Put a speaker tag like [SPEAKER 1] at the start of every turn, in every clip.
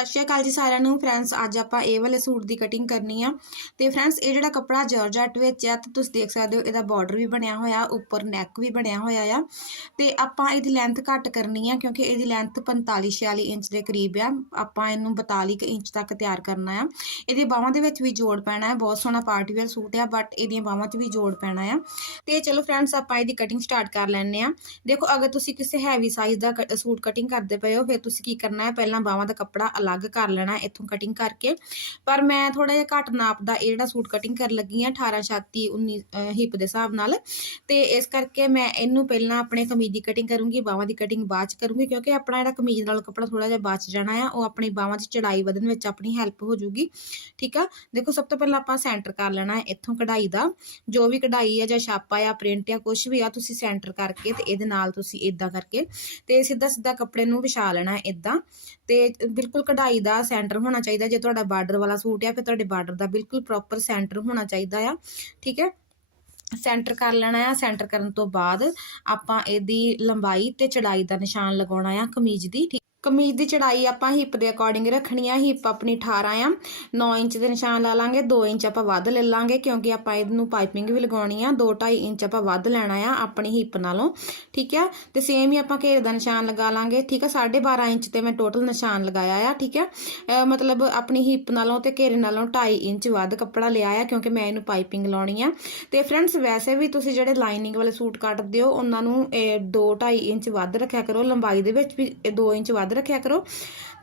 [SPEAKER 1] ਸਤਿ ਸ਼੍ਰੀ ਅਕਾਲ ਜੀ ਸਾਰਿਆਂ ਨੂੰ। ਫਰੈਂਡਸ, ਅੱਜ ਆਪਾਂ ਇਹ ਵਾਲੇ ਸੂਟ ਦੀ ਕਟਿੰਗ ਕਰਨੀ ਆ। ਤੇ ਫਰੈਂਡਸ, ਇਹ ਜਿਹੜਾ ਕੱਪੜਾ ਜਾਰਜਟ ਵਿੱਚ ਆ, ਤੇ ਤੁਸੀਂ ਦੇਖ ਸਕਦੇ ਹੋ ਇਹਦਾ ਬਾਰਡਰ ਵੀ ਬਣਿਆ ਹੋਇਆ, ਉੱਪਰ ਨੈਕ ਵੀ ਬਣਿਆ ਹੋਇਆ ਆ। ਤੇ ਆਪਾਂ ਇਹਦੀ ਲੈਂਥ ਘੱਟ ਕਰਨੀ ਆ, ਕਿਉਂਕਿ ਇਹਦੀ ਲੈਂਥ 45 46 ਇੰਚ ਦੇ ਕਰੀਬ ਆ। ਆਪਾਂ ਇਹਨੂੰ 42 ਕੁ ਇੰਚ ਤੱਕ ਤਿਆਰ ਕਰਨਾ ਆ। ਇਹਦੇ ਬਾਹਾਂ ਦੇ ਵਿੱਚ ਵੀ ਜੋੜ ਪੈਣਾ ਹੈ ਬਹੁਤ ਸੋਹਣਾ ਪਾਰਟੀ ਵੇਅਰ ਸੂਟ ਆ ਬਟ ਇਹਦੀਆਂ ਬਾਹਾਂ 'ਚ ਵੀ ਜੋੜ ਪੈਣਾ ਆ। ਤੇ ਚਲੋ ਫਰੈਂਡਸ, ਆਪਾਂ ਇਹਦੀ ਕਟਿੰਗ ਸਟਾਰਟ ਕਰ ਲੈਣੇ ਆ। ਦੇਖੋ, ਅਗਰ ਤੁਸੀਂ ਕਿਸੇ ਹੈਵੀ ਸਾਈਜ਼ ਦਾ ਕ- ਸੂਟ ਕਟਿੰਗ ਕਰਦੇ ਪਏ ਹੋ, ਫਿਰ ਤੁਸੀਂ ਕੀ ਕਰਨਾ ਹੈ ਪਹਿਲਾਂ ਬਾਹਾਂ ਦਾ ਕੱਪੜਾ ਅਲੱਗ ਕਰ ਲੈਣਾ ਇੱਥੋਂ ਕਟਿੰਗ ਕਰਕੇ। ਪਰ ਮੈਂ ਥੋੜਾ ਜਿਹਾ ਘੱਟ ਨਾਪ ਦਾ ਇਹ ਜਿਹੜਾ ਸੂਟ ਕਟਿੰਗ ਕਰਨ ਲੱਗੀ ਆ 18 ਛਾਤੀ 19 ਹਿੱਪ ਦੇ ਹਿਸਾਬ ਨਾਲ। ਤੇ ਇਸ ਕਰਕੇ ਮੈਂ ਇਹਨੂੰ ਪਹਿਲਾਂ ਆਪਣੇ ਕਮੀਜ਼ ਦੀ ਕਟਿੰਗ ਕਰੂੰਗੀ, ਬਾਹਾਂ ਦੀ ਕਟਿੰਗ ਬਾਅਦ ਚ ਕਰੂੰਗੀ, ਕਿਉਂਕਿ ਆਪਣਾ ਜਿਹੜਾ ਕਮੀਜ਼ ਨਾਲ ਕੱਪੜਾ ਥੋੜਾ ਜਿਹਾ ਬਚ ਜਾਣਾ ਆ, ਉਹ ਆਪਣੀ ਬਾਹਾਂ ਦੀ ਚੜਾਈ ਵਧਣ ਵਿੱਚ ਆਪਣੀ ਹੈਲਪ ਹੋ ਜੂਗੀ। ਠੀਕ ਆ? ਦੇਖੋ, ਸਭ ਤੋਂ ਪਹਿਲਾਂ ਆਪਾਂ ਸੈਂਟਰ ਕਰ ਲੈਣਾ ਹੈ ਇੱਥੋਂ ਕਢਾਈ ਦਾ। ਜੋ ਵੀ ਕਢਾਈ ਆ, ਜਾਂ ਛਾਪਾ ਆ, ਪ੍ਰਿੰਟ ਆ ਕੁਝ ਵੀ ਆ, ਤੁਸੀਂ ਸੈਂਟਰ ਕਰਕੇ ਤੇ ਇਹਦੇ ਨਾਲ ਤੁਸੀਂ ਇਦਾਂ ਕਰਕੇ ਤੇ ਸਿੱਧਾ ਸਿੱਧਾ ਕੱਪੜੇ ਨੂੰ ਵਿਛਾ ਲੈਣਾ ਹੈ ਇਦਾਂ ਤੇ ਬਿਲਕੁਲ ਕਢਾਈ ਦਾ ਸੈਂਟਰ ਹੋਣਾ ਚਾਹੀਦਾ, ਜੇ ਤੁਹਾਡਾ ਬਾਰਡਰ ਵਾਲਾ ਸੂਟ ਆ, ਫਿਰ ਤੁਹਾਡੇ ਬਾਰਡਰ ਦਾ ਬਿਲਕੁਲ ਪ੍ਰੋਪਰ ਸੈਂਟਰ ਹੋਣਾ ਚਾਹੀਦਾ ਆ, ਠੀਕ ਹੈ? ਸੈਂਟਰ ਕਰ ਲੈਣਾ ਆ, ਸੈਂਟਰ ਕਰਨ ਤੋਂ ਬਾਅਦ ਆਪਾਂ ਇਹਦੀ ਲੰਬਾਈ ਤੇ ਚੜਾਈ ਦਾ ਨਿਸ਼ਾਨ ਲਗਾਉਣਾ ਆ ਕਮੀਜ਼ ਦੀ, ਠੀਕ ਕਮੀਜ਼ ਦੀ ਚੜਾਈ ਆਪਾਂ ਹਿੱਪ ਦੇ ਅਕੋਰਡਿੰਗ ਰੱਖਣੀ ਆ ਹਿੱਪ ਆਪਣੀ 18 ਆ। 9 ਇੰਚ ਦੇ ਨਿਸ਼ਾਨ ਲਾ ਲਾਂਗੇ 2 ਇੰਚ ਆਪਾਂ ਵੱਧ ਲੈ ਲਾਂਗੇ, ਕਿਉਂਕਿ ਆਪਾਂ ਇਹਨੂੰ ਪਾਈਪਿੰਗ ਵੀ ਲਗਾਉਣੀ ਆ। 2.5 ਇੰਚ ਆਪਾਂ ਵੱਧ ਲੈਣਾ ਆ ਆਪਣੀ ਹਿੱਪ ਨਾਲੋਂ, ਠੀਕ ਆ? ਤੇ ਸੇਮ ਹੀ ਆਪਾਂ ਘੇਰ ਦਾ ਨਿਸ਼ਾਨ ਲਗਾ ਲਾਂਗੇ, ਠੀਕ ਆ? 12.5 ਇੰਚ ਤੇ ਮੈਂ ਟੋਟਲ ਨਿਸ਼ਾਨ ਲਗਾਇਆ ਆ, ਠੀਕ ਆ? ਮਤਲਬ ਆਪਣੀ ਹਿੱਪ ਨਾਲੋਂ ਤੇ ਘੇਰੇ ਨਾਲੋਂ 2.5 ਇੰਚ ਵੱਧ ਕੱਪੜਾ ਲਿਆ ਆ, ਕਿਉਂਕਿ ਮੈਂ ਇਹਨੂੰ ਪਾਈਪਿੰਗ ਲਾਉਣੀ ਆ। ਤੇ ਫਰੈਂਡਸ ਵੈਸੇ ਵੀ ਤੁਸੀਂ ਜਿਹੜੇ ਲਾਈਨਿੰਗ ਵਾਲੇ ਸੂਟ ਕੱਟਦੇ ਹੋ, ਉਹਨਾਂ ਨੂੰ 2.5 ਇੰਚ ਵੱਧ ਰੱਖਿਆ ਕਰੋ, ਲੰਬਾਈ ਦੇ ਵਿੱਚ ਵੀ 2 ਇੰਚ ਵੱਧ ਰੱਖਿਆ ਕਰੋ।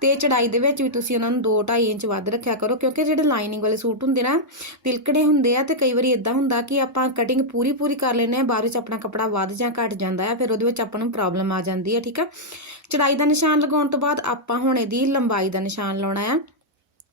[SPEAKER 1] ਤੇ ਚੜਾਈ ਦੇ ਵਿੱਚ ਵੀ ਤੁਸੀਂ ਉਹਨਾਂ ਨੂੰ 2.5 ਇੰਚ ਵੱਧ ਰੱਖਿਆ ਕਰੋ, ਕਿਉਂਕਿ ਜਿਹੜੇ ਲਾਈਨਿੰਗ ਵਾਲੇ ਸੂਟ ਹੁੰਦੇ ਨਾ ਤਿਲਕੜੇ ਹੁੰਦੇ ਆ ਤੇ ਕਈ ਵਾਰੀ ਇਦਾਂ ਹੁੰਦਾ ਕਿ ਆਪਾਂ ਕਟਿੰਗ ਪੂਰੀ ਪੂਰੀ ਕਰ ਲੈਨੇ ਆ ਬਾਅਦ ਵਿੱਚ ਆਪਣਾ ਕੱਪੜਾ ਵੱਧ ਜਾਂ ਘਟ ਜਾਂਦਾ ਆ, ਫਿਰ ਉਹਦੇ ਵਿੱਚ ਆਪਾਂ ਨੂੰ ਪ੍ਰੋਬਲਮ ਆ ਜਾਂਦੀ ਆ, ਠੀਕ ਆ? ਚੜਾਈ ਦਾ ਨਿਸ਼ਾਨ ਲਗਾਉਣ ਤੋਂ ਬਾਅਦ ਆਪਾਂ ਹੁਣ ਇਹਦੀ ਲੰਬਾਈ ਦਾ ਨਿਸ਼ਾਨ ਲਾਉਣਾ ਆ।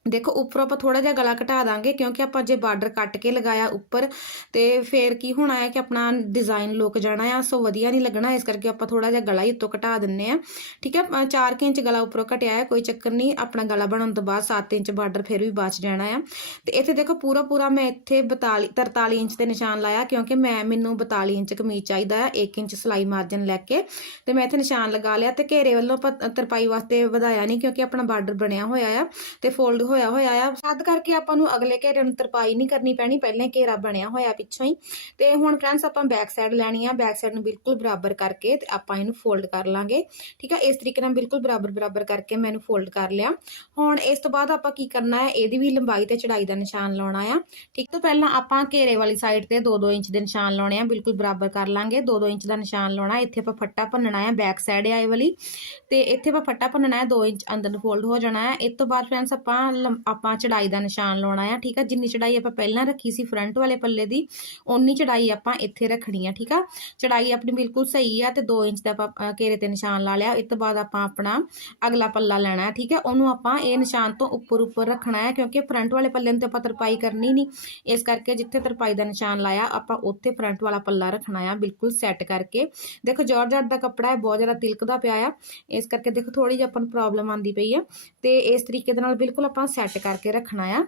[SPEAKER 1] ਦੇਖੋ, ਉੱਪਰੋਂ ਆਪਾਂ ਥੋੜਾ ਜਿਹਾ ਗਲਾ ਘਟਾ ਦਾਂਗੇ ਕਿਉਂਕਿ ਆਪਾਂ ਜੇ ਬਾਰਡਰ ਕੱਟ ਕੇ ਲਗਾਇਆ ਉੱਪਰ, ਤੇ ਫੇਰ ਕੀ ਹੋਣਾ ਹੈ ਕਿ ਆਪਣਾ ਡਿਜ਼ਾਈਨ ਲੁਕ ਜਾਣਾ ਆ ਸੋ ਵਧੀਆ ਨਹੀਂ ਲੱਗਣਾ, ਇਸ ਕਰਕੇ ਆਪਾਂ ਥੋੜਾ ਜਿਹਾ ਗਲਾ ਹੀ ਉੱਤੋਂ ਘਟਾ ਦਿੰਨੇ ਆ ਠੀਕ ਹੈ 4 ਇੰਚ ਗਲਾ ਉੱਪਰੋਂ ਘਟਿਆ ਹੈ, ਕੋਈ ਚੱਕਰ ਨਹੀਂ, ਆਪਣਾ ਗਲਾ ਬਣਨ ਤੋਂ ਬਾਅਦ 7 ਇੰਚ ਬਾਰਡਰ ਫਿਰ ਵੀ ਬਚ ਜਾਣਾ ਆ ਤੇ ਇੱਥੇ ਦੇਖੋ ਪੂਰਾ ਪੂਰਾ ਮੈਂ ਇੱਥੇ 42 43 ਇੰਚ ਤੇ ਨਿਸ਼ਾਨ ਲਾਇਆ, ਕਿਉਂਕਿ ਮੈਂ, ਮੈਨੂੰ 42 ਇੰਚ ਕਮੀਜ਼ ਚਾਹੀਦਾ ਆ 1 ਇੰਚ ਸਲਾਈ ਮਾਰਜਨ ਲੈ ਕੇ, ਤੇ ਮੈਂ ਇੱਥੇ ਨਿਸ਼ਾਨ ਲਗਾ ਲਿਆ, ਤੇ ਘੇਰੇ ਵੱਲੋਂ ਆਪਾਂ ਤਰਪਾਈ ਵਾਸਤੇ ਵਧਾਇਆ ਨਹੀਂ, ਕਿਉਂਕਿ ਆਪਣਾ ਬਾਰਡਰ ਬਣਿਆ ਹੋਇਆ ਆ, ਤੇ ਫੋਲਡ ਹੋਇਆ ਹੋਇਆ ਆ। ਸਾਦ ਕਰਕੇ ਆਪਾਂ ਨੂੰ ਅਗਲੇ ਘੇਰੇ ਨੂੰ ਤਰਪਾਈ ਨਹੀਂ ਕਰਨੀ ਪੈਣੀ। ਪਹਿਲਾਂ ਘੇਰਾ ਬਣਿਆ ਹੋਇਆ ਪਿੱਛੋਂ ਹੀ। ਤੇ ਹੁਣ ਫਰੈਂਡਸ ਆਪਾਂ ਬੈਕ ਸਾਈਡ ਲੈਣੀ ਆ। ਬੈਕ ਸਾਈਡ ਨੂੰ ਬਿਲਕੁਲ ਬਰਾਬਰ ਕਰਕੇ ਤੇ ਆਪਾਂ ਇਹਨੂੰ ਫੋਲਡ ਕਰ ਲਾਂਗੇ। ਠੀਕ ਆ? ਇਸ ਤਰੀਕੇ ਨਾਲ ਬਿਲਕੁਲ ਬਰਾਬਰ ਬਰਾਬਰ ਕਰਕੇ ਮੈਂ ਇਹਨੂੰ ਫੋਲਡ ਕਰ ਲਿਆ। ਹੁਣ ਇਸ ਤੋਂ ਬਾਅਦ ਆਪਾਂ ਕੀ ਕਰਨਾ ਹੈ ਇਹਦੀ ਵੀ ਲੰਬਾਈ ਤੇ ਚੜਾਈ ਦਾ ਨਿਸ਼ਾਨ ਲਾਉਣਾ ਆ। ਠੀਕ ਤੋਂ ਪਹਿਲਾਂ ਆਪਾਂ ਘੇਰੇ ਵਾਲੀ ਸਾਈਡ ਤੇ 2-2 ਇੰਚ ਦੇ ਨਿਸ਼ਾਨ ਲਾਉਣੇ ਆ। ਬਿਲਕੁਲ ਬਰਾਬਰ ਕਰ ਲਾਂਗੇ। 2-2 ਇੰਚ ਦਾ ਨਿਸ਼ਾਨ ਲਾਉਣਾ। ਇੱਥੇ ਆਪਾਂ ਫੱਟਾ ਭੰਨਣਾ ਆ ਬੈਕ ਸਾਈਡ ਆ ਇਹ ਵਾਲੀ। ਤੇ ਇੱਥੇ ਆਪਾਂ ਫੱਟਾ ਭੰਨਣਾ ਹੈ 2 ਇੰਚ ਅੰਦਰ ਨੂੰ ਫੋਲਡ ਹੋ ਜਾਣਾ ਹੈ ਇਸ ਤੋਂ ਬਾਅਦ ਫਰੈਂਡਸ ਆਪਾਂ ਆਪਾਂ ਚੜਾਈ ਦਾ ਨਿਸ਼ਾਨ ਲਾਉਣਾ ਆ, ਠੀਕ ਆ? ਜਿੰਨੀ ਚੜਾਈ ਆਪਾਂ ਪਹਿਲਾਂ ਰੱਖੀ ਸੀ ਫਰੰਟ ਵਾਲੇ ਪੱਲੇ ਦੀ, ਓਨੀ ਚੜਾਈ ਆਪਾਂ ਇੱਥੇ ਰੱਖਣੀ ਆ, ਠੀਕ ਆ? ਚੜਾਈ ਆਪਣੀ ਬਿਲਕੁਲ ਸਹੀ ਆ ਤੇ 2 ਇੰਚ ਦਾ ਆਪਾਂ ਘੇਰੇ ਤੇ ਨਿਸ਼ਾਨ ਲਾ ਲਿਆ। ਇਸ ਤੋਂ ਬਾਅਦ ਆਪਾਂ ਆਪਣਾ ਅਗਲਾ ਪੱਲਾ ਲੈਣਾ, ਠੀਕ ਹੈ ਉਹਨੂੰ ਆਪਾਂ ਇਹ ਨਿਸ਼ਾਨ ਤੋਂ ਉੱਪਰ ਉੱਪਰ ਰੱਖਣਾ ਹੈ ਕਿਉਂਕਿ ਫਰੰਟ ਵਾਲੇ ਪੱਲੇ ਨੂੰ ਤੇ ਆਪਾਂ ਤਰਪਾਈ ਕਰਨੀ ਨਹੀਂ ਇਸ ਕਰਕੇ ਜਿੱਥੇ ਤਰਪਾਈ ਦਾ ਨਿਸ਼ਾਨ ਲਾਇਆ, ਆਪਾਂ ਉੱਥੇ ਫਰੰਟ ਵਾਲਾ ਪੱਲਾ ਰੱਖਣਾ ਆ, ਬਿਲਕੁਲ ਸੈੱਟ ਕਰਕੇ। ਦੇਖੋ ਜਾਰਜਟ ਦਾ ਕੱਪੜਾ ਹੈ, ਬਹੁਤ ਜ਼ਿਆਦਾ ਤਿਲਕਦਾ ਪਿਆ ਆ। ਇਸ ਕਰਕੇ ਦੇਖੋ ਥੋੜੀ ਜਿਹੀ ਆਪਾਂ ਨੂੰ ਪ੍ਰੋਬਲਮ ਆਂਦੀ ਪਈ ਆ। ਤੇ ਇਸ ਤਰੀਕੇ ਦੇ ਨਾਲ ਬਿਲਕੁਲ ਆਪਾਂ ਸੈੱਟ ਕਰਕੇ ਰੱਖਣਾ ਆ।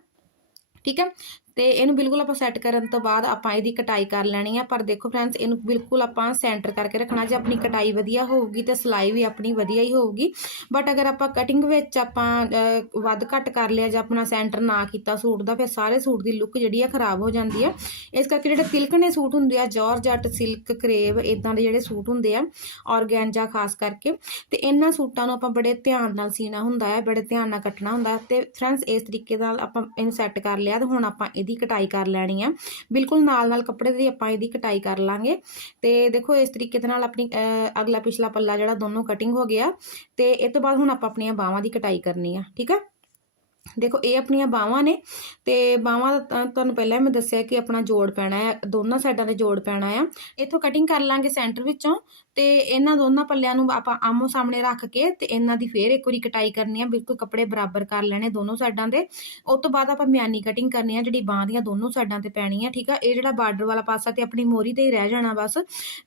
[SPEAKER 1] ਠੀਕ ਹੈ ਤੇ ਇਹਨੂੰ ਬਿਲਕੁਲ ਆਪਾਂ ਸੈੱਟ ਕਰਨ ਤੋਂ ਬਾਅਦ ਆਪਾਂ ਇਹਦੀ ਕਟਾਈ ਕਰ ਲੈਣੀ ਆ। ਪਰ ਦੇਖੋ ਫਰੈਂਡਸ ਇਹਨੂੰ ਬਿਲਕੁਲ ਆਪਾਂ ਸੈਂਟਰ ਕਰਕੇ ਰੱਖਣਾ। ਜੇ ਆਪਣੀ ਕਟਾਈ ਵਧੀਆ ਹੋਊਗੀ ਤੇ ਸਿਲਾਈ ਵੀ ਆਪਣੀ ਵਧੀਆ ਹੀ ਹੋਊਗੀ। ਬਟ ਅਗਰ ਆਪਾਂ ਕਟਿੰਗ ਵਿੱਚ ਆਪਾਂ ਵੱਧ ਘੱਟ ਕਰ ਲਿਆ ਜਾਂ ਆਪਣਾ ਸੈਂਟਰ ਨਾ ਕੀਤਾ ਸੂਟ ਦਾ, ਫਿਰ ਸਾਰੇ ਸੂਟ ਦੀ ਲੁੱਕ ਜਿਹੜੀ ਆ ਖਰਾਬ ਹੋ ਜਾਂਦੀ ਆ। ਇਸ ਕਰਕੇ ਜਿਹੜੇ ਤਿਲਕਣੇ ਸੂਟ ਹੁੰਦੇ ਆ ਜਾਰਜਟ ਸਿਲਕ ਕਰੇਵ ਇਦਾਂ ਦੇ ਜਿਹੜੇ ਸੂਟ ਹੁੰਦੇ ਆ ਔਰਗੈਂਜਾ ਖਾਸ ਕਰਕੇ, ਤੇ ਇਹਨਾਂ ਸੂਟਾਂ ਨੂੰ ਆਪਾਂ ਬੜੇ ਧਿਆਨ ਨਾਲ ਸੀਣਾ ਹੁੰਦਾ ਹੈ ਬੜੇ ਧਿਆਨ ਨਾਲ ਕੱਟਣਾ ਹੁੰਦਾ ਤੇ ਫਰੈਂਡਸ ਇਸ ਤਰੀਕੇ ਨਾਲ ਆਪਾਂ ਇਹਨੂੰ ਸੈੱਟ ਕਰ ਲਿਆ ਤੇ ਹੁਣ ਆਪਾਂ ਇਹਦੀ ਕਟਾਈ ਕਰ ਲੈਣੀ ਆ। ਬਿਲਕੁਲ ਨਾਲ ਨਾਲ ਕੱਪੜੇ ਦੀ ਆਪਾਂ ਇਹਦੀ ਕਟਾਈ ਕਰ ਲਾਂਗੇ। ਤੇ ਦੇਖੋ ਇਸ ਤਰੀਕੇ ਦੇ ਨਾਲ ਆਪਣੀ ਅਗਲਾ ਪਿਛਲਾ ਪੱਲਾ ਜਿਹੜਾ ਦੋਨੋਂ ਕਟਿੰਗ ਹੋ ਗਿਆ। ਤੇ ਇਹ ਤੋਂ ਬਾਅਦ ਹੁਣ ਆਪਾਂ ਆਪਣੀਆਂ ਬਾਹਾਂ ਦੀ ਕਟਾਈ ਕਰਨੀ ਆ, ਠੀਕ ਆ? ਦੇਖੋ ਇਹ ਆਪਣੀਆਂ ਬਾਹਾਂ ਨੇ ਤੇ ਬਾਹਾਂ ਤੁਹਾਨੂੰ ਪਹਿਲਾਂ ਮੈਂ ਦੱਸਿਆ ਕਿ ਆਪਣਾ ਜੋੜ ਪੈਣਾ ਹੈ ਦੋਨਾਂ ਸਾਈਡਾਂ ਤੇ ਜੋੜ ਪੈਣਾ ਆ। ਇੱਥੋਂ ਕਟਿੰਗ ਕਰ ਲਾਂਗੇ ਸੈਂਟਰ ਵਿੱਚੋਂ। ਤੇ ਇਹਨਾਂ ਦੋਨਾਂ ਪੱਲਿਆਂ ਨੂੰ ਆਪਾਂ ਆਮੋ ਸਾਹਮਣੇ ਰੱਖ ਕੇ ਤੇ ਇਹਨਾਂ ਦੀ ਫੇਰ ਇੱਕ ਵਾਰੀ ਕਟਾਈ ਕਰਨੀ ਆ, ਬਿਲਕੁਲ ਕੱਪੜੇ ਬਰਾਬਰ ਕਰ ਲੈਣੇ ਦੋਨੋਂ ਸਾਈਡਾਂ ਤੇ ਉਸ ਤੋਂ ਬਾਅਦ ਆਪਾਂ ਮਿਆਨੀ ਕਟਿੰਗ ਕਰਨੀ ਆ, ਜਿਹੜੀ ਬਾਹਾਂ ਦੀਆਂ ਦੋਨੋਂ ਸਾਈਡਾਂ ਤੇ ਪੈਣੀ ਆ, ਠੀਕ ਆ? ਇਹ ਜਿਹੜਾ ਬਾਰਡਰ ਵਾਲਾ ਪਾਸਾ ਤੇ ਆਪਣੀ ਮੋਰੀ ਤੇ ਹੀ ਰਹਿ ਜਾਣਾ ਬਸ।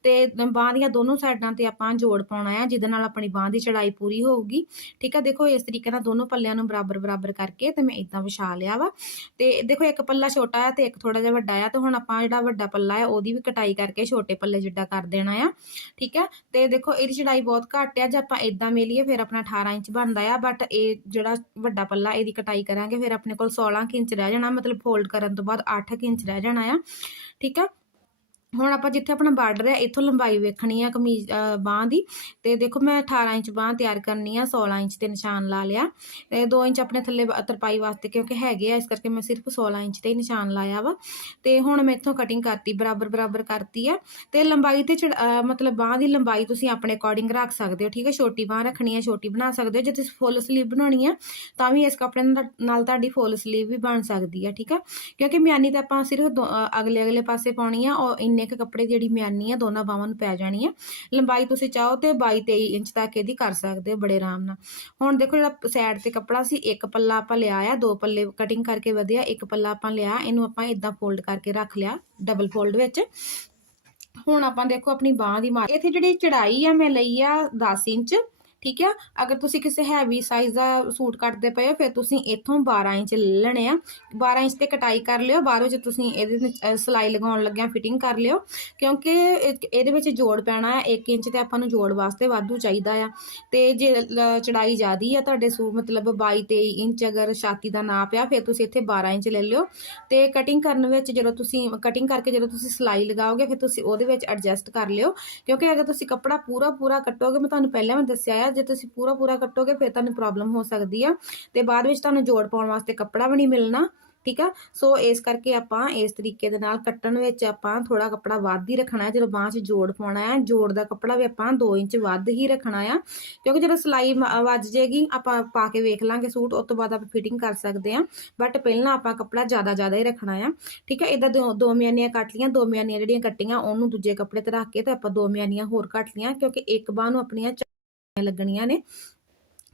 [SPEAKER 1] ਤੇ ਬਾਹਾਂ ਦੀਆਂ ਦੋਨੋਂ ਸਾਈਡਾਂ ਤੇ ਆਪਾਂ ਜੋੜ ਪਾਉਣਾ ਆ, ਜਿਹਦੇ ਨਾਲ ਆਪਣੀ ਬਾਹਾਂ ਦੀ ਚੜਾਈ ਪੂਰੀ ਹੋਊਗੀ। ਠੀਕ ਆ? ਦੇਖੋ, ਇਸ ਤਰੀਕੇ ਨਾਲ ਦੋਨੋਂ ਪੱਲਿਆਂ ਨੂੰ ਬਰਾਬਰ ਬਰਾਬਰ ਕਰਕੇ ਤੇ ਮੈਂ ਇਦਾਂ ਵਿਛਾ ਲਿਆ ਵਾ। ਤੇ ਦੇਖੋ, ਇੱਕ ਪੱਲਾ ਛੋਟਾ ਆ ਤੇ ਇੱਕ ਥੋੜਾ ਜਿਹਾ ਵੱਡਾ ਆ, ਤੇ ਹੁਣ ਆਪਾਂ ਜਿਹੜਾ ਵੱਡਾ ਪੱਲਾ ਆ, ਉਹਦੀ ਵੀ ਕਟਾਈ ਕਰਕੇ ਛੋਟੇ ਪੱਲੇ ਜਿੱਡਾ ਕਰ ਦੇਣਾ ਆ। ਠੀਕ ਹੈ ਆ ਤੇ ਦੇਖੋ ਇਹਦੀ ਚੜਾਈ ਬਹੁਤ ਘੱਟ ਆ ਜੇ ਆਪਾਂ ਇਦਾਂ ਮੇਲੀਏ ਫਿਰ ਆਪਣਾ 18 ਇੰਚ ਬਣਦਾ ਆ ਬਟ ਇਹ ਜਿਹੜਾ ਵੱਡਾ ਪੱਲਾ ਇਹਦੀ ਕਟਾਈ ਕਰਾਂਗੇ, ਫਿਰ ਆਪਣੇ ਕੋਲ 16 ਕੁ ਇੰਚ ਰਹਿ ਜਾਣਾ, ਮਤਲਬ ਫੋਲਡ ਕਰਨ ਤੋਂ ਬਾਅਦ 8 ਕੁ ਇੰਚ ਰਹਿ ਜਾਣਾ ਆ, ਠੀਕ ਆ? ਹੁਣ ਆਪਾਂ ਜਿੱਥੇ ਆਪਣਾ ਬਾਰਡਰ ਹੈ, ਇੱਥੋਂ ਲੰਬਾਈ ਵੇਖਣੀ ਆ ਕਮੀਜ਼ ਬਾਹ ਦੀ। ਤੇ ਦੇਖੋ ਮੈਂ 18 ਇੰਚ ਬਾਹ ਤਿਆਰ ਕਰਨੀ ਆ 16 ਇੰਚ ਤੇ ਨਿਸ਼ਾਨ ਲਾ ਲਿਆ। ਤੇ 2 ਇੰਚ ਆਪਣੇ ਥੱਲੇ ਬ- ਤਰਪਾਈ ਵਾਸਤੇ ਕਿਉਂਕਿ ਹੈਗੇ ਆ, ਇਸ ਕਰਕੇ ਮੈਂ ਸਿਰਫ 16 ਇੰਚ ਤੇ ਹੀ ਨਿਸ਼ਾਨ ਲਾਇਆ ਵਾ। ਤੇ ਹੁਣ ਮੈਂ ਇੱਥੋਂ ਕਟਿੰਗ ਕਰਤੀ, ਬਰਾਬਰ ਬਰਾਬਰ ਕਰਤੀ ਆ। ਤੇ ਲੰਬਾਈ ਤੇ ਚੜ- ਮਤਲਬ ਬਾਹ ਦੀ ਲੰਬਾਈ ਤੁਸੀਂ ਆਪਣੇ ਅਕੋਰਡਿੰਗ ਰੱਖ ਸਕਦੇ ਹੋ, ਠੀਕ ਹੈ ਛੋਟੀ ਬਾਹ ਰੱਖਣੀ ਹੈ ਛੋਟੀ ਬਣਾ ਸਕਦੇ ਹੋ। ਜੇ ਤੁਸੀਂ ਫੁੱਲ ਸਲੀਵ ਬਣਾਉਣੀ ਆ, ਤਾਂ ਵੀ ਇਸ ਕੱਪੜੇ ਨਾਲ ਨਾਲ ਤੁਹਾਡੀ ਫੁੱਲ ਸਲੀਵ ਵੀ ਬਣ ਸਕਦੀ ਆ, ਠੀਕ ਆ? ਕਿਉਂਕਿ ਮਿਆਨੀ ਤਾਂ ਆਪਾਂ ਸਿਰਫ ਦੋ- ਅਗਲੇ ਅਗਲੇ ਪਾਸੇ ਪਾਉਣੀ ਆ ਔਰ ਇੰਨੇ ਕੁ ਕੱਪੜੇ ਜਿਹੜੀ ਮਿਆਨੀ ਆ, ਦੋਨਾਂ ਬਾਹਾਂ ਨੂੰ ਪੈ ਜਾਣੀ ਆ। ਲੰਬਾਈ ਤੁਸੀਂ ਚਾਹੋ ਤੇ 22 23 ਇੰਚ ਤੱਕ ਇਹਦੀ ਕਰ ਸਕਦੇ ਹੋ ਬੜੇ ਆਰਾਮ ਨਾਲ। ਹੁਣ ਦੇਖੋ ਜਿਹੜਾ ਸਾਈਡ ਤੇ ਕੱਪੜਾ ਸੀ, ਇੱਕ ਪੱਲਾ ਆਪਾਂ ਲਿਆ ਆ, ਦੋ ਪੱਲੇ ਕਟਿੰਗ ਕਰਕੇ ਵਧਿਆ, ਇੱਕ ਪੱਲਾ ਆਪਾਂ ਲਿਆ, ਇਹਨੂੰ ਆਪਾਂ ਇਦਾਂ ਫੋਲਡ ਕਰਕੇ ਰੱਖ ਲਿਆ ਡਬਲ ਫੋਲਡ ਵਿੱਚ। ਹੁਣ ਆਪਾਂ ਦੇਖੋ ਆਪਣੀ ਬਾਹ ਦੀ ਮਾਰ, ਇੱਥੇ ਜਿਹੜੀ ਚੜਾਈ ਆ, ਮੈਂ ਲਈ ਆ 10 ਇੰਚ। ਠੀਕ ਆ? ਅਗਰ ਤੁਸੀਂ ਕਿਸੇ ਹੈਵੀ ਸਾਈਜ਼ ਦਾ ਸੂਟ ਕੱਟਦੇ ਪਏ ਹੋ, ਫਿਰ ਤੁਸੀਂ ਇੱਥੋਂ 12 ਇੰਚ ਲੈ ਲੈਣੇ ਆ। 12 ਇੰਚ ਤੇ ਕਟਾਈ ਕਰ ਲਿਓ। ਬਾਹਰੋਂ ਵਿੱਚ ਤੁਸੀਂ ਇਹਦੇ ਵਿੱਚ ਸਲਾਈ ਲਗਾਉਣ ਲੱਗਿਆ ਫਿਟਿੰਗ ਕਰ ਲਿਓ। ਕਿਉਂਕਿ ਇਹ- ਇਹਦੇ ਵਿੱਚ ਜੋੜ ਪੈਣਾ ਆ 1 ਇੰਚ ਤੇ ਆਪਾਂ ਨੂੰ ਜੋੜ ਵਾਸਤੇ ਵਾਧੂ ਚਾਹੀਦਾ ਆ। ਤੇ ਜੇ ਲ- ਚੜਾਈ ਜ਼ਿਆਦੀ ਆ ਤੁਹਾਡੇ ਸੂਟ ਮਤਲਬ 22 23 ਇੰਚ ਅਗਰ ਛਾਤੀ ਦਾ ਨਾਪ ਆ, ਫਿਰ ਤੁਸੀਂ ਇੱਥੇ 12 ਇੰਚ ਲੈ ਲਿਓ। ਤੇ ਕਟਿੰਗ ਕਰਨ ਵਿੱਚ ਜਦੋਂ ਤੁਸੀਂ ਕਟਿੰਗ ਕਰਕੇ ਜਦੋਂ ਤੁਸੀਂ ਸਲਾਈ ਲਗਾਓਗੇ, ਫਿਰ ਤੁਸੀਂ ਉਹਦੇ ਵਿੱਚ ਐਡਜਸਟ ਕਰ ਲਿਓ। ਕਿਉਂਕਿ ਅਗਰ ਤੁਸੀਂ ਕੱਪੜਾ ਪੂਰਾ ਪੂਰਾ ਕੱਟੋਗੇ, ਮੈਂ ਤੁਹਾਨੂੰ ਪਹਿਲਾਂ ਵੀ ਦੱਸਿਆ ਆ ਜੇ ਤੁਸੀਂ ਪੂਰਾ ਪੂਰਾ ਕੱਟੋਗੇ, ਫਿਰ ਤੁਹਾਨੂੰ ਪ੍ਰੋਬਲਮ ਹੋ ਸਕਦੀ ਆ। ਤੇ ਬਾਅਦ ਵਿੱਚ ਤੁਹਾਨੂੰ ਜੋੜ ਪਾਉਣ ਵਾਸਤੇ ਕੱਪੜਾ ਵੀ ਨਹੀਂ ਮਿਲਣਾ, ਠੀਕ ਆ? ਸੋ ਇਸ ਕਰਕੇ ਆਪਾਂ ਇਸ ਤਰੀਕੇ ਦੇ ਨਾਲ ਕੱਟਣ ਵਿੱਚ ਆਪਾਂ ਥੋੜਾ ਕੱਪੜਾ ਵੱਧ ਹੀ ਰੱਖਣਾ ਹੈ। ਜਦੋਂ ਬਾਂਹ 'ਚ ਜੋੜ ਪਾਉਣਾ ਹੈ, ਜੋੜ ਦਾ ਕੱਪੜਾ ਵੀ ਆਪਾਂ 2 ਇੰਚ ਵੱਧ ਹੀ ਰੱਖਣਾ ਆ। ਕਿਉਂਕਿ ਜਦੋਂ ਸਲਾਈ ਵੱਜ ਜਾਏਗੀ ਆਪਾਂ ਪਾ ਕੇ ਵੇਖ ਲਾਂਗੇ ਸੂਟ, ਉਸ ਤੋਂ ਬਾਅਦ ਆਪਾਂ ਫਿਟਿੰਗ ਕਰ ਸਕਦੇ ਆ। ਬਟ ਪਹਿਲਾਂ ਆਪਾਂ ਕੱਪੜਾ ਜ਼ਿਆਦਾ ਜ਼ਿਆਦਾ ਹੀ ਰੱਖਣਾ ਆ, ਠੀਕ ਹੈ ਇਦਾਂ ਦੋ ਦੋ ਮਿਆਨੀਆਂ ਕੱਟ ਲੀਆਂ ਦੋ ਮਿਆਨੀਆਂ ਜਿਹੜੀਆਂ ਕੱਟੀਆਂ, ਉਹਨੂੰ ਦੂਜੇ ਕੱਪੜੇ ਤੇ ਰੱਖ ਕੇ ਤੇ ਆਪਾਂ ਦੋ ਮਿਆਨੀਆਂ ਹੋਰ ਕੱਟ ਲੀਆਂ ਕਿਉਂਕਿ ਇੱਕ ਬਾਹ ਨੂੰ ਆਪਣੀਆਂ ਲੱਗਣੀਆਂ ਨੇ।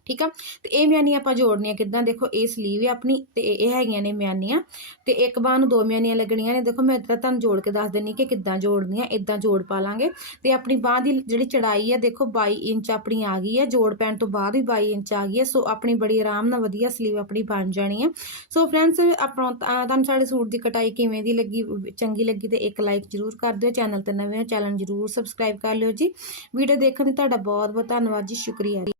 [SPEAKER 1] ਠੀਕ ਆ? ਤੇ ਇਹ ਮਿਆਨੀਆਂ ਆਪਾਂ ਜੋੜਨੀਆਂ ਕਿੱਦਾਂ? ਦੇਖੋ, ਇਹ ਸਲੀਵ ਹੈ ਆਪਣੀ ਤੇ ਇਹ ਹੈਗੀਆਂ ਨੇ ਮਿਆਨੀਆਂ। ਤੇ ਇੱਕ ਬਾਹ ਨੂੰ ਦੋ ਮਿਆਨੀਆਂ ਲੱਗਣੀਆਂ ਨੇ। ਦੇਖੋ, ਮੈਂ ਇੱਦਾਂ ਤੁਹਾਨੂੰ ਜੋੜ ਕੇ ਦੱਸ ਦਿੰਨੀ ਕਿ ਕਿੱਦਾਂ ਜੋੜਨੀਆਂ ਇਦਾਂ ਜੋੜ ਪਾ ਲਾਂਗੇ। ਤੇ ਆਪਣੀ ਬਾਹ ਦੀ ਜਿਹੜੀ ਚੜਾਈ ਹੈ ਦੇਖੋ 22 ਇੰਚ ਆਪਣੀ ਆ ਗਈ ਹੈ ਜੋੜ ਪੈਣ ਤੋਂ ਬਾਅਦ ਵੀ 22 ਇੰਚ ਆ ਗਈ ਹੈ ਸੋ, ਆਪਣੀ ਬੜੀ ਆਰਾਮ ਨਾਲ ਵਧੀਆ ਸਲੀਵ ਆਪਣੀ ਬਣ ਜਾਣੀ ਹੈ ਸੋ ਫਰੈਂਡਸ ਆਪਣਾ ਤਾਂ- ਤੁਹਾਨੂੰ ਸਾਡੇ ਸੂਟ ਦੀ ਕਟਾਈ ਕਿਵੇਂ ਦੀ ਲੱਗੀ, ਚੰਗੀ ਲੱਗੀ ਤੇ ਇੱਕ ਲਾਈਕ ਜ਼ਰੂਰ ਕਰ ਦਿਓ। ਚੈਨਲ ਤੇ ਨਵੇਂ ਹੋ, ਚੈਨਲ ਜ਼ਰੂਰ ਸਬਸਕ੍ਰਾਈਬ ਕਰ ਲਿਓ ਜੀ। ਵੀਡੀਓ ਦੇਖਣ ਦੀ ਤੁਹਾਡਾ ਬਹੁਤ ਬਹੁਤ ਧੰਨਵਾਦ ਜੀ। ਸ਼ੁਕਰੀਆ